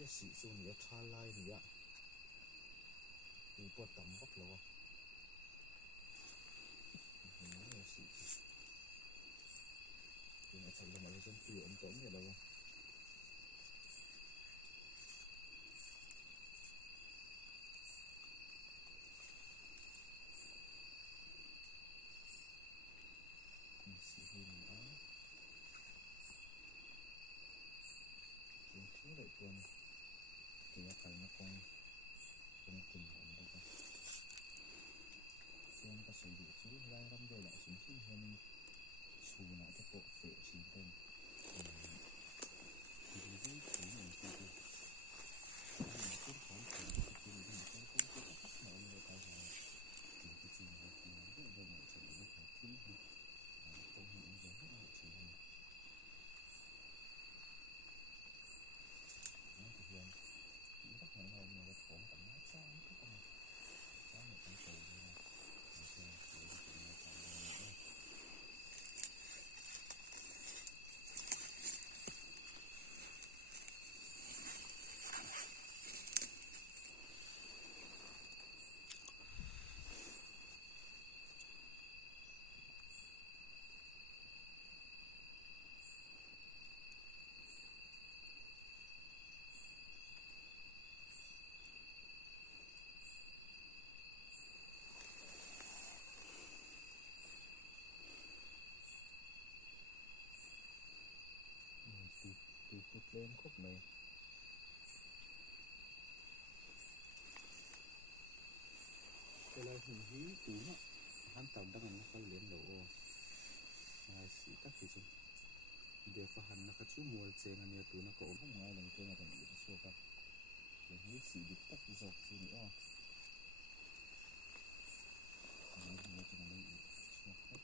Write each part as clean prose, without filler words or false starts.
cái sĩ xuân nhớ tha lai gì ạ thì bột tắm bóc lò nó là sĩ thì nó chạy lên ở trên phía ấn tống vậy đâu sĩ hình đó chúng thiếu lại tuần thì nó phải nó con tình hồn đây con xem ta sử dụng chú lai rong rồi lại chúng chú hơn xù lại cái bộ phệ chỉ tên thì với chú mình thì mình cũng có thể thì mình cũng có cách mà người ta là thì cái chuyện này thì nó rất là đơn giản chỉ là phải kỹ hơn không những giống rất là chỉ là nó thực hiện những các hoạt động mà có tầm nó cho các con có một cái cầu như này để cho người ta cũng là phải nữa từ cột lên khúc này cái này hình hí cũ nó hắn tầm đang nó có liền độ sĩ tắc thì chứ để phát hành nó có chú mua trên anh nhớ tụi nó có không ngoài lần kia là còn bị số các để hí sĩ bị tắc dọc thì nữa này thì nó lấy số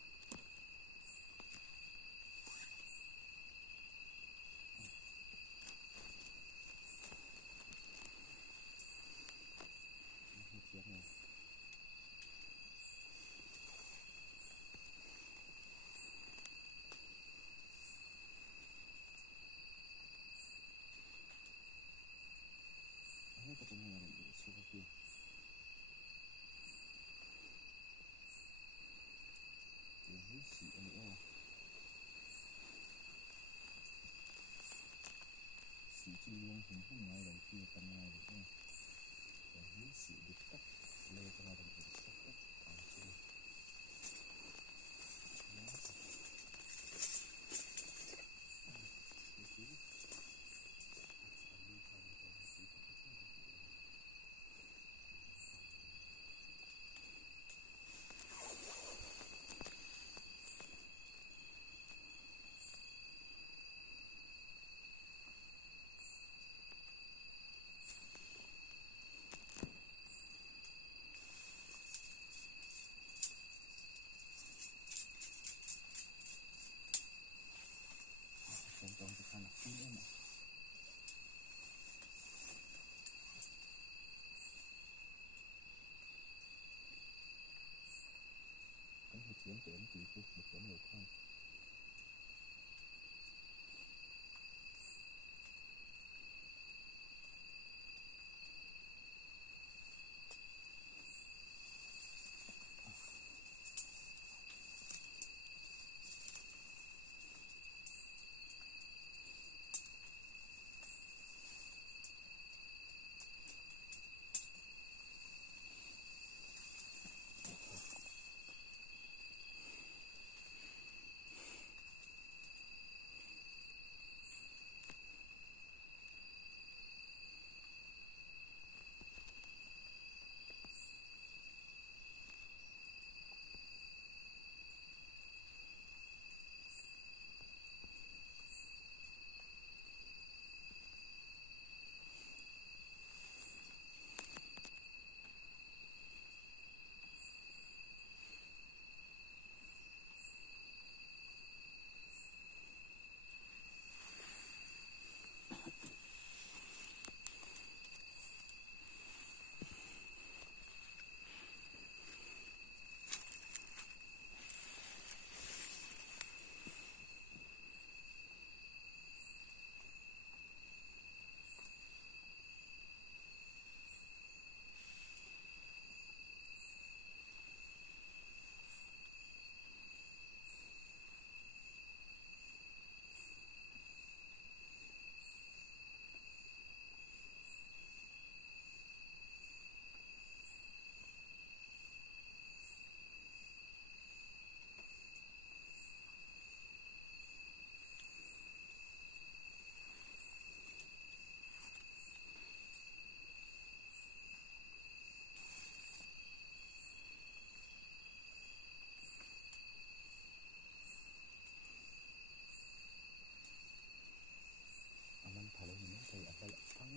các chiếc này hết cái này là bị số các kia để hí sĩ nữa sĩ chi luôn cũng không ngoài lần kia tầm ngoài được không để hí sĩ bị tắc lên cho nó được số các còn chưa trong cái khăn lọc nữa mà cái hệ chuyển tuyển chỉ phục một cái người con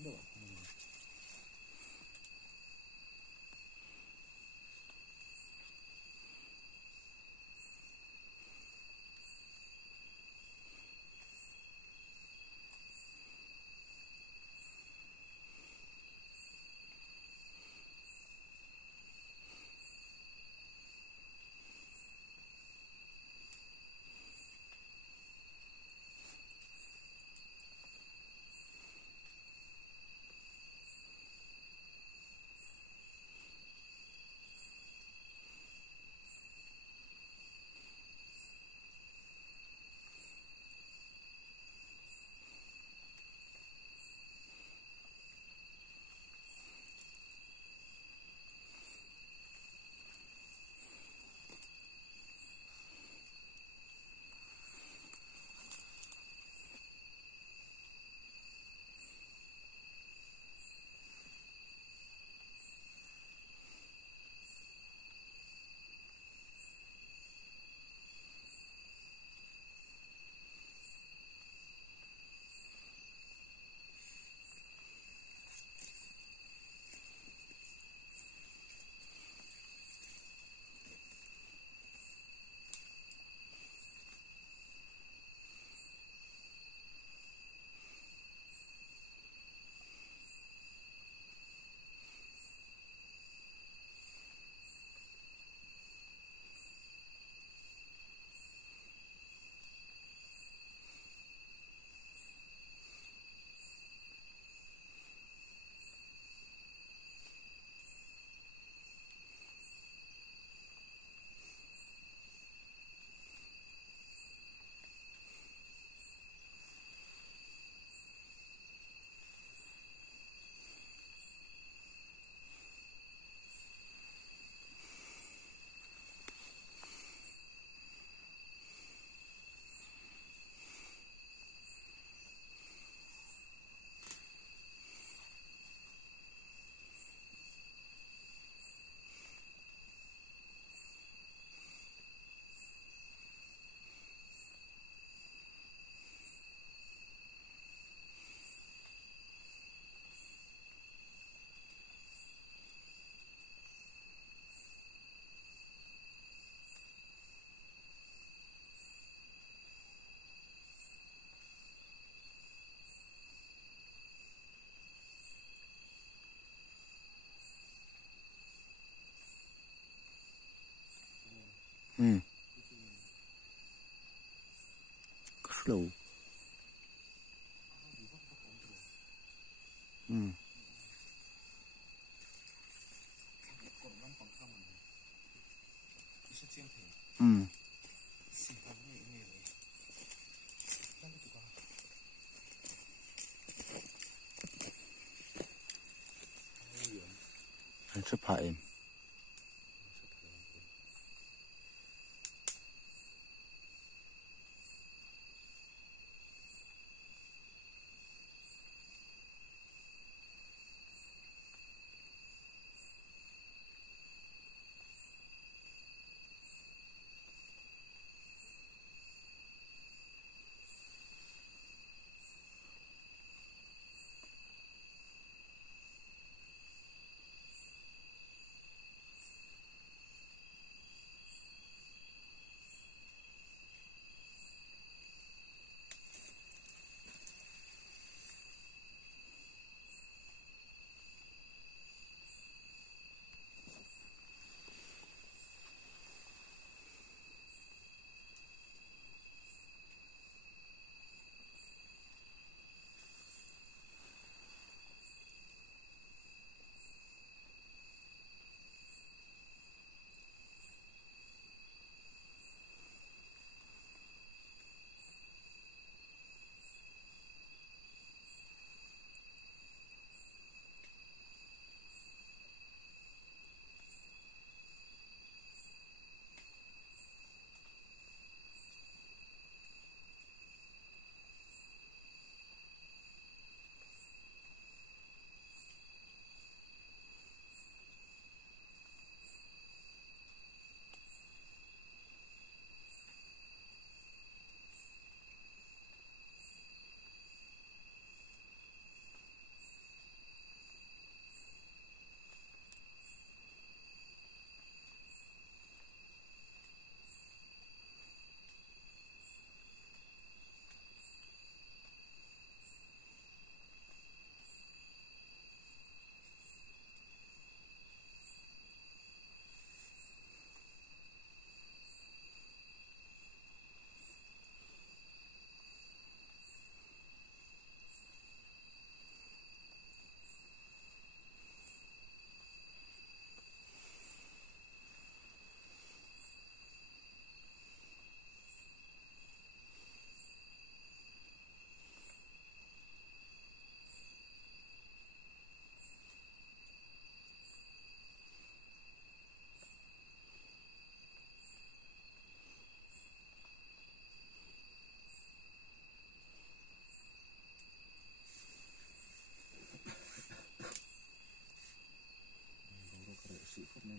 đâu slow anh sắp hại em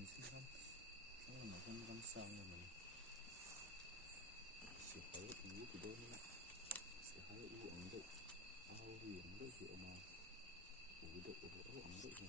này xin không mà không văn sao như mình sẽ phải yếu thì đôi nữa sẽ phải uống được ao huyền được rượu mà uống được uống được gì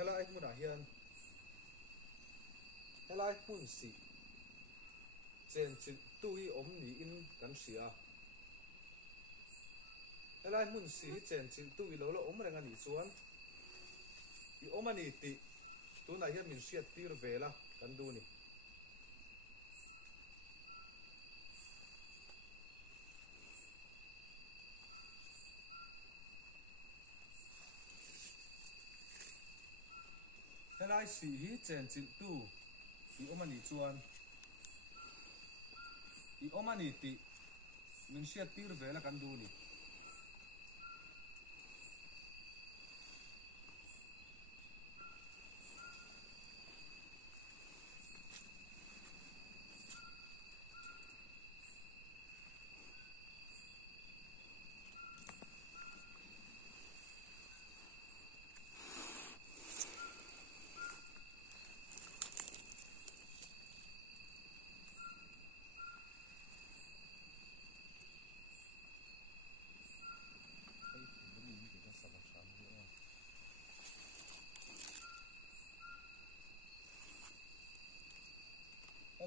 hello anh muốn hiền hello anh muốn gì trên chỉ tui ốm ní in cắn xìa hello anh muốn gì trên chỉ tui lâu lâu ốm mà đang nghỉ xuống thì ốm mà nghỉ thì tôi này hiện mình xịt tiêu về là cắn đu nè hello anh xì trên chỉ tu thì ốm mà nghỉ xuống thì ốm mà nghỉ thì mình xịt tiêu về là cắn đu nè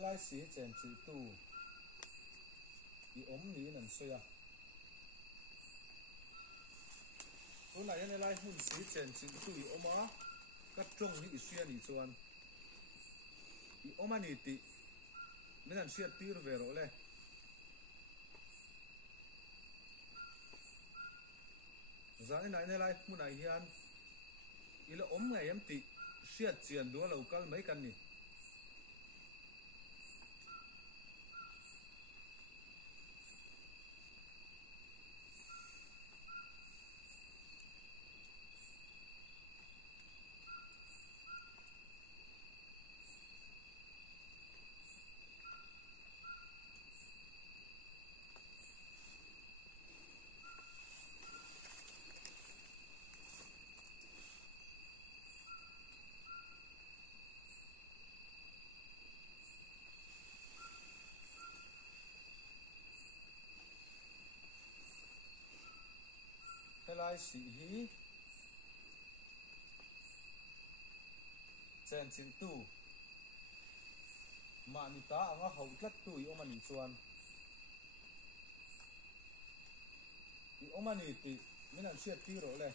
hello xì trên chỉ tu thì ốm ní nằm suy à tôi này hiện lại muốn xì trên chỉ tu thì ốm á cắt trông ní suy ní chuan thì ốm anh thì mình ăn xịt tiêu về rồi嘞giờ này lại muốn này hiền ý là ốm ngày em thì xịt tiền đua local mấy căn nè hello xì hí trên chỉ tu mà ni ta anga hậu tlat tu i omani chuan i omani ti mình ăn xịt tiêu rồi嘞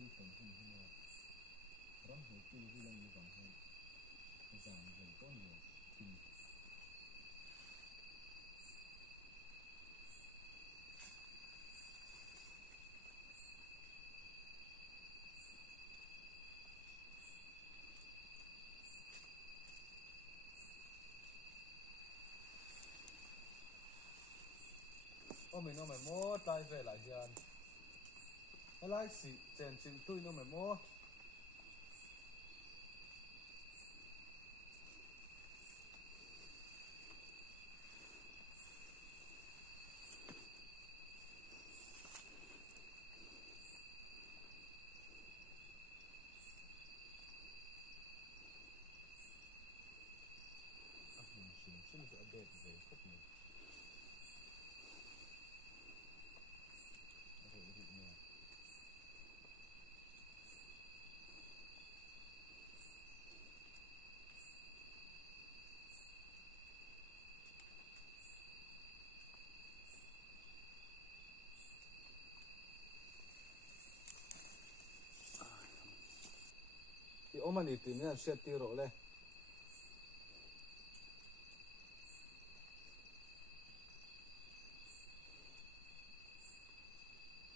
ที่ผมเห็นว่าร้องหัวจี้ที่เรามีฝังให้จางเห็นต้นเลยทีก็ไม่น้องแม่โม่ตายไปหลายเดือนอะไรสิเจนจิงตุ้ยน้องแม่โม่ซึ่งจะอัปเดตเลยพวกนี้โอเคดีเนี่ยที่โอมันอีกทีเนี่ยเสียตีโรเลย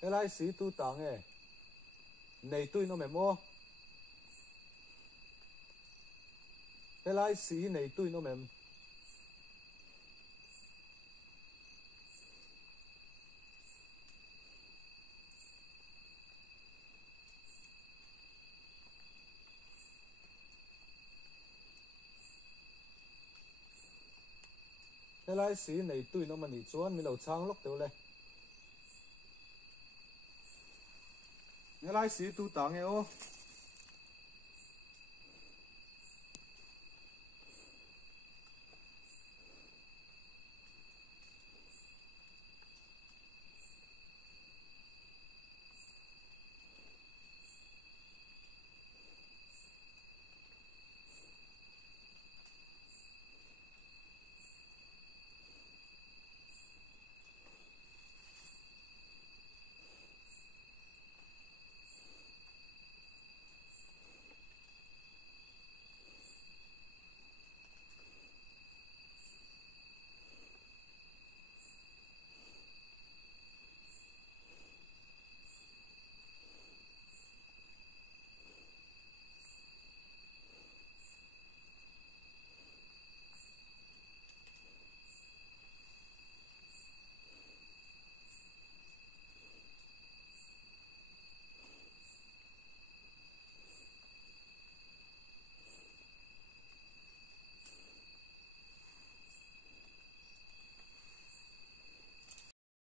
อะไรสีตู้ต่างเอ้ในตุ้ยน้องแม่โม่อะไรสีในตุ้ยน้องแม่อะไรสีในตุ้ยน้องมันอีกส่วนมีเหล่าช้างล็อกเดียวเลยอะไรสีตู้ต่างเอ้โอ